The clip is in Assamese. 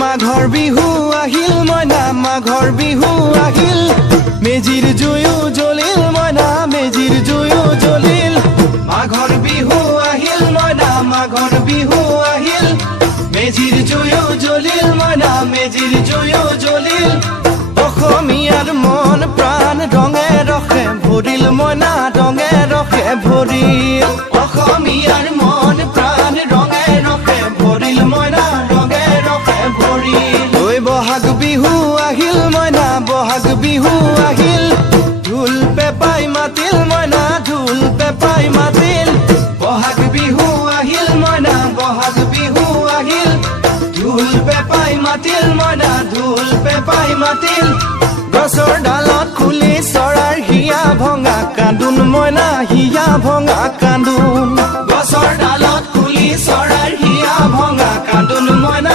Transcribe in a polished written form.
মাঘৰ বিহু আহিল মইনা মাঘৰ বিহু আহিল মেজিৰ জুয়ো জ্বলিল মইনা মেজিৰ জুয়ো জ্বলিল মাঘৰ বিহু আহিল মইনা মাঘৰ বিহু আহিল মেজিৰ জুয়ো জ্বলিল মইনা মেজিৰ জুয়ো জ্বলিল অসমীয়াৰ মন প্ৰাণ ৰঙে ৰখে ভৰিল মইনা ৰঙে ৰখে ভৰিল অসমীয়াৰ মন প্ৰাণ ৰঙে ৰখে ভৰিল মইনা ৰঙে ৰখে ভৰিল ঐ বহাগ বিহু আহিল মইনা বহাগ বিহু আহিল ঢোল পেপাই মাতিল মইনা ঢোল পেপাই মাতিল বহাগ বিহু আহিল মইনা বহাগ বিহু আহিল ঢোল পেপাই মাতিল মইনা ঢোল পেপাই মাতিল গছৰ ডালত খুলি চৰাৰ হিয়া ভঙা কান্দোন মইনা হিয়া ভঙা কান্দোন গছৰ ডালত খুলি চৰাৰ হিয়া ভঙা কান্দোন